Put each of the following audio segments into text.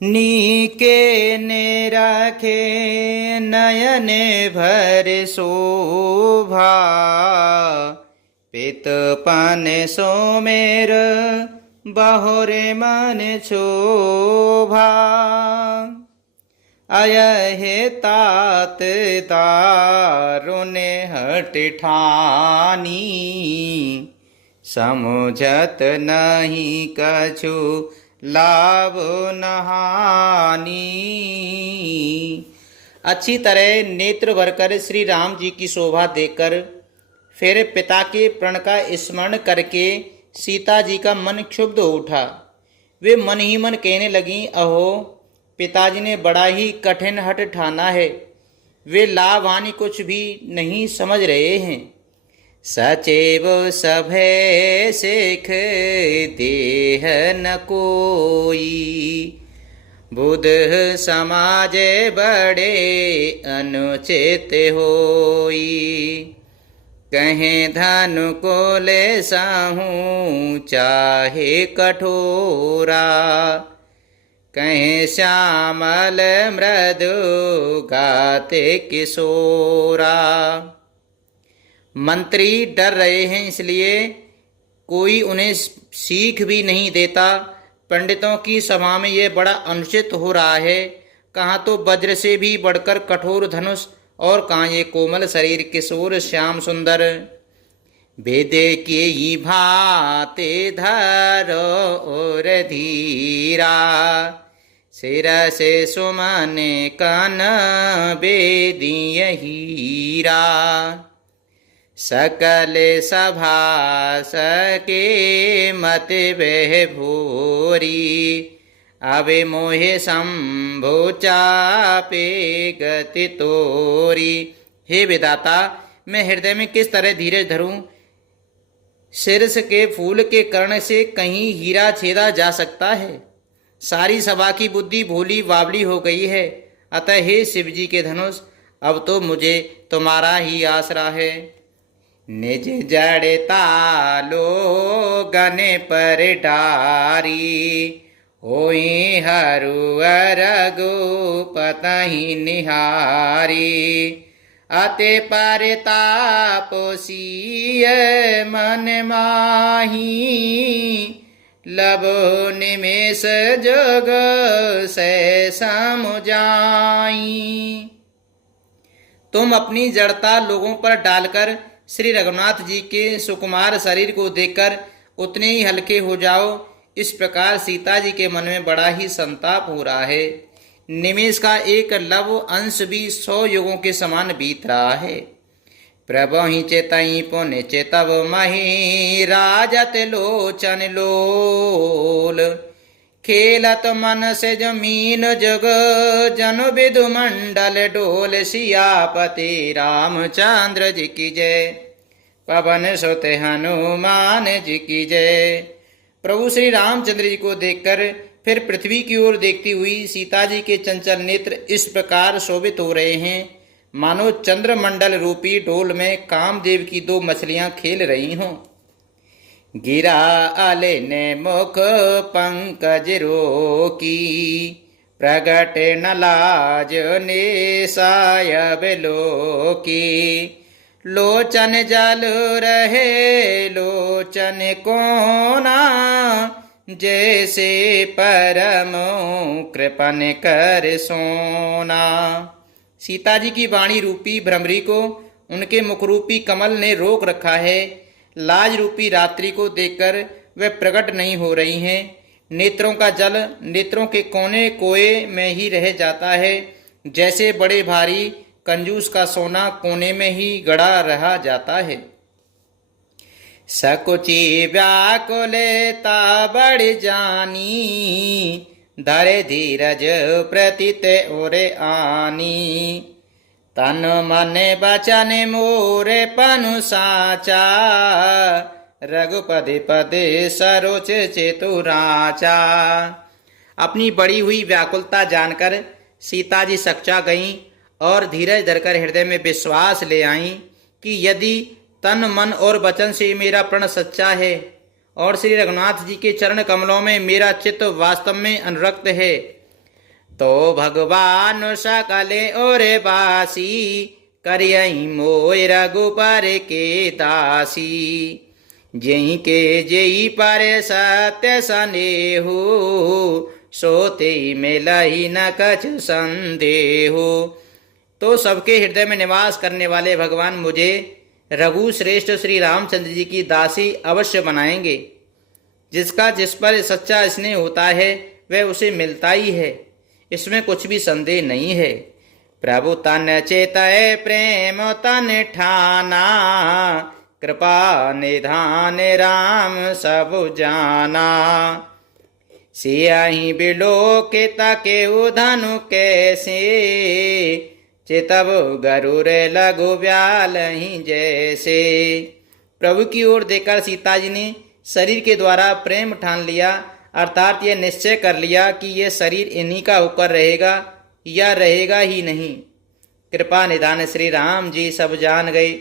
नीके ने राखे नयन भर शोभा, पित पन सोमेर बहुरे मन शोभा। अयहे तात दारुण हट ठानी, समुझत नहीं कछु लाभ नहानी। अच्छी तरह नेत्र भरकर श्री राम जी की शोभा देखकर फिर पिता के प्रण का स्मरण करके सीता जी का मन क्षुब्ध हो उठा। वे मन ही मन कहने लगी, अहो पिताजी ने बड़ा ही कठिन हठ ठाना है, वे लाभ हानि कुछ भी नहीं समझ रहे हैं। सचेव सभे सिख देह न कोई, बुध समाज बड़े अनुचित होई। कहें धनु को ले साहूँ चाहे कठोरा, कहें श्यामल मृदु गाते किशोरा। मंत्री डर रहे हैं, इसलिए कोई उन्हें सीख भी नहीं देता। पंडितों की सभा में ये बड़ा अनुचित हो रहा है। कहाँ तो वज्र से भी बढ़कर कठोर धनुष, और कहाँ ये कोमल शरीर किशोर श्याम सुंदर। वेदे के ही भाते धरो और धीरा, सिर से सुमने कान बेदिय हीरा। सकल सभा सके मत बह भूरी, अबे मोहे शंभु चापे गति तोरी। हे विधाता, मैं हृदय में किस तरह धीरज धरूं? शीर्ष के फूल के कर्ण से कहीं हीरा छेदा जा सकता है? सारी सभा की बुद्धि भोली बावली हो गई है। अतः हे शिव जी के धनुष, अब तो मुझे तुम्हारा ही आसरा है। निज जड़ता लोगन पर डारी, होई हरु रघुपति निहारी। अति परितापोषीय मन माही, लबो निमेष जोग से समुझाई। तुम अपनी जड़ता लोगों पर डालकर श्री रघुनाथ जी के सुकुमार शरीर को देखकर उतने ही हल्के हो जाओ। इस प्रकार सीता जी के मन में बड़ा ही संताप हो रहा है। निमेष का एक लव अंश भी 100 युगों के समान बीत रहा है। प्रभु ही चेतई पुण्य चेतव मही, राजत लोचन लोल। खेलत मन से जमीन जग, जनु विदु मंडल डोल। सियापति रामचंद्र जी की जय, पवन सुत हनुमान जी की जय। प्रभु श्री रामचंद्र जी को देखकर फिर पृथ्वी की ओर देखती हुई सीता जी के चंचल नेत्र इस प्रकार शोभित हो रहे हैं, मानो चंद्रमंडल रूपी डोल में कामदेव की 2 मछलियां खेल रही हों। गिरा आले ने मुख पंकज रोकी, प्रगट न लाज निसायब लोकी। लोचन जल रहे लोचन कोना, जैसे परम कृपन कर सोना। सीता जी की वाणी रूपी भ्रमरी को उनके मुखरूपी कमल ने रोक रखा है। लाज रूपी रात्रि को देखकर वे प्रकट नहीं हो रही हैं। नेत्रों का जल नेत्रों के कोने कोए में ही रह जाता है, जैसे बड़े भारी कंजूस का सोना कोने में ही गड़ा रहा जाता है। सकुची व्याकुलता बढ़ जानी, धरे धीरज प्रतीत ओरे आनी। तन मन बचन मोरे पनु साचा, रघुपति पदे सरोच चेतुराचा। अपनी बड़ी हुई व्याकुलता जानकर सीता जी सकचा गईं और धीरज धरकर हृदय में विश्वास ले आईं कि यदि तन मन और वचन से मेरा प्रण सच्चा है और श्री रघुनाथ जी के चरण कमलों में मेरा चित्त वास्तव में अनुरक्त है, तो भगवान सकले और बासी करियई मोय रघुपर के दासी जेहि के जेहि पर सत्य सनेहु सोते मिलहि न कछु संदेहु। तो सबके हृदय में निवास करने वाले भगवान मुझे रघु श्रेष्ठ श्री रामचंद्र जी की दासी अवश्य बनाएंगे। जिसका जिस पर सच्चा स्नेह होता है वह उसे मिलता ही है, इसमें कुछ भी संदेह नहीं है। प्रभु तन चेतय प्रेम तन ठाना कृपा निधान राम सब जाना सियाही बिलोकित के धनु कैसे चितव गरुर लघु व्याल ही जैसे। प्रभु की ओर देखकर सीता जी ने शरीर के द्वारा प्रेम ठान लिया, अर्थात यह निश्चय कर लिया कि यह शरीर इन्हीं का होकर रहेगा या रहेगा ही नहीं। कृपा निधान श्री राम जी सब जान गए।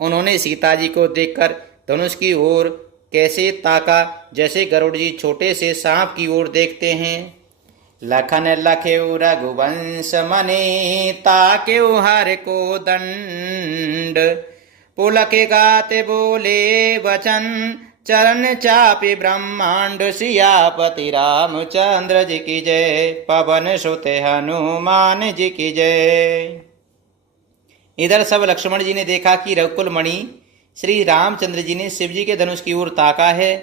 उन्होंने सीता जी को देखकर धनुष की ओर कैसे ताका जैसे गरुड़ जी छोटे से सांप की ओर देखते हैं। लखन लखेउ रघुवंश मने ताकेउ हर को दंड पुलके गाते बोले वचन चरण चापे ब्रह्मांड सियापति रामचंद्र जी की जय पवन सुत हनुमान जी की जय। इधर सब लक्ष्मण जी ने देखा कि रघुकुल मणि श्री रामचंद्र जी ने शिव जी के धनुष की ओर ताका है,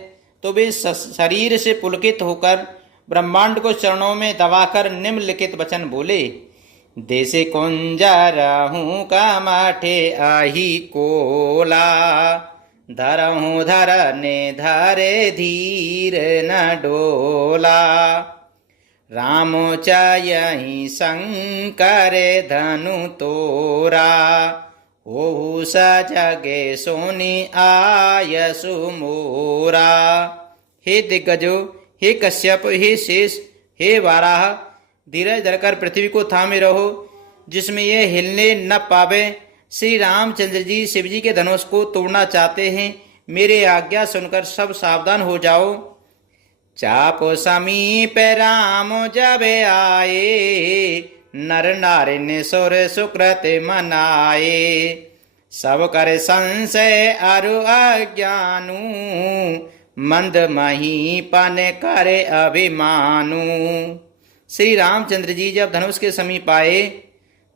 तो वे शरीर से पुलकित होकर ब्रह्मांड को चरणों में दबाकर निम्नलिखित वचन बोले। देसे कुंजरहूँ का माठे आही कोला धरहूँ धरने धरे धीर न डोला राम चायहि शंकर धनु तोरा ओहु सजगे सोनी आयसु मोरा। हे दिग्गजो, हे कश्यप, हे शेष, हे वाराह, धीरज धरकर पृथ्वी को थामे रहो जिसमें यह हिलने न पावे। श्री रामचंद्र जी शिव जी के धनुष को तोड़ना चाहते हैं, मेरे आज्ञा सुनकर सब सावधान हो जाओ। चाप समीप राम जब आए नर नारी ने सुर सुकृत मनाए सब कर संशय अरु अज्ञानु मंद महीपन करे अभिमानु। श्री रामचंद्र जी जब धनुष के समीप आए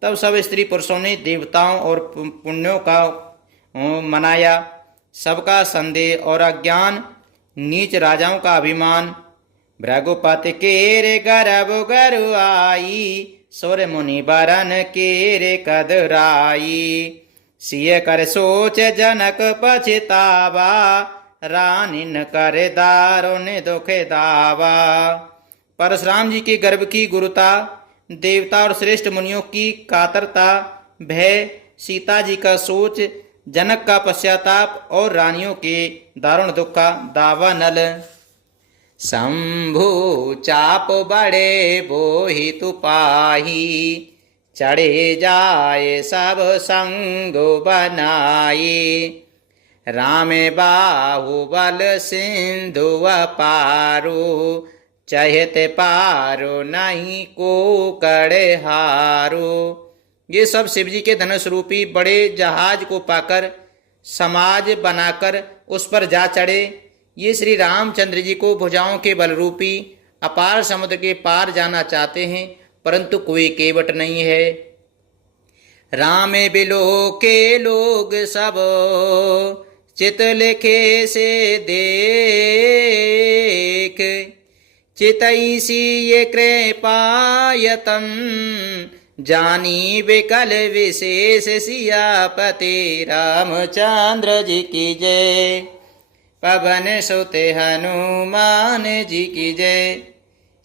तब सब स्त्री पुरुषों ने देवताओं और पुण्यों का मनाया। सबका संदेह और अज्ञान, नीच राजाओं का अभिमान। भृगुपति केरे गर्भ गरु आई सुर मुनि बरन केरे कदराई सिय कर सोच जनक पछतावा रानिन कर दारुण दुख दावा। परशुराम जी के गर्भ की गुरुता, देवता और श्रेष्ठ मुनियों की कातरता, भय, सीता जी का सोच, जनक का पश्चाताप और रानियों के दारुण दुख का दावा नल। शंभु चाप बड़े बोहि तु पाही चढ़े जाए सब संग बनाए राम बाहुबल सिंधु पारो चहते पारो नहीं को कड़े हारो। ये सब शिव जी के धनुष रूपी बड़े जहाज को पाकर समाज बनाकर उस पर जा चढ़े। ये श्री रामचंद्र जी को भुजाओं के बल रूपी अपार समुद्र के पार जाना चाहते हैं, परंतु कोई केवट नहीं है। राम बिलो के लोग सब चित लिखे से देख चितैसी ये कृपायतन जानी विकल विशेष सियापति रामचंद्र जी की जय पवन सुत हनुमान जी की जय।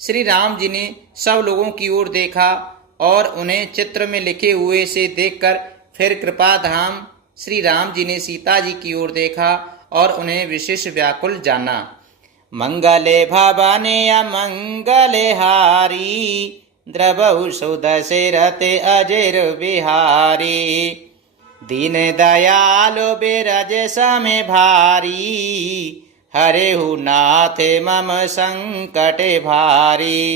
श्री राम जी ने सब लोगों की ओर देखा और उन्हें चित्र में लिखे हुए से देखकर फिर कृपा धाम श्री राम जी ने सीता जी की ओर देखा और उन्हें विशेष व्याकुल जाना। मंगले भवाने अमंगले हारी द्रवहु सुदशरथ अजर बिहारी दीन दयालो बिरज समय भारी हरेहु नाथ मम संकट भारी।